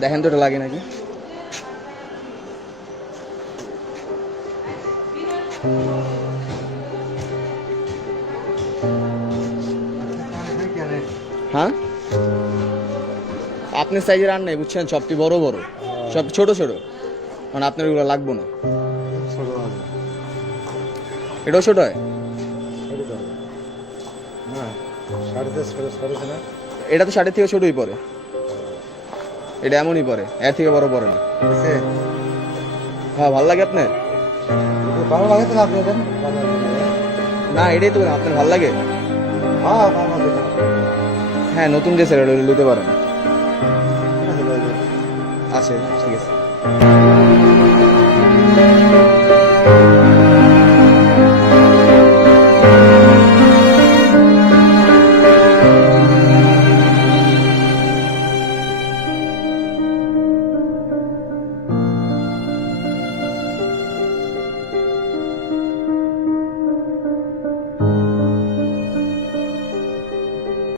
দেখেন তো এটা লাগে নাকি। হ্যাঁ আপনার সাইজের আর নাই বুঝছেন, সবটি বড় বড়, সব ছোট ছোট, মানে আপনার ওগুলো লাগবো না। এটাও ছোট হয়, এটা তো 60 থেকে ছোটই পড়ে, এটা এমনই পড়ে, এর থেকে বড় পড়ে না। হ্যাঁ ভালো লাগে আপনার? ভালো লাগে তো আপনি না এটাই তো আপনার ভালো লাগে। হ্যাঁ নতুন যে স্যার ওটা নিতে পারেন। আচ্ছা ঠিক আছে।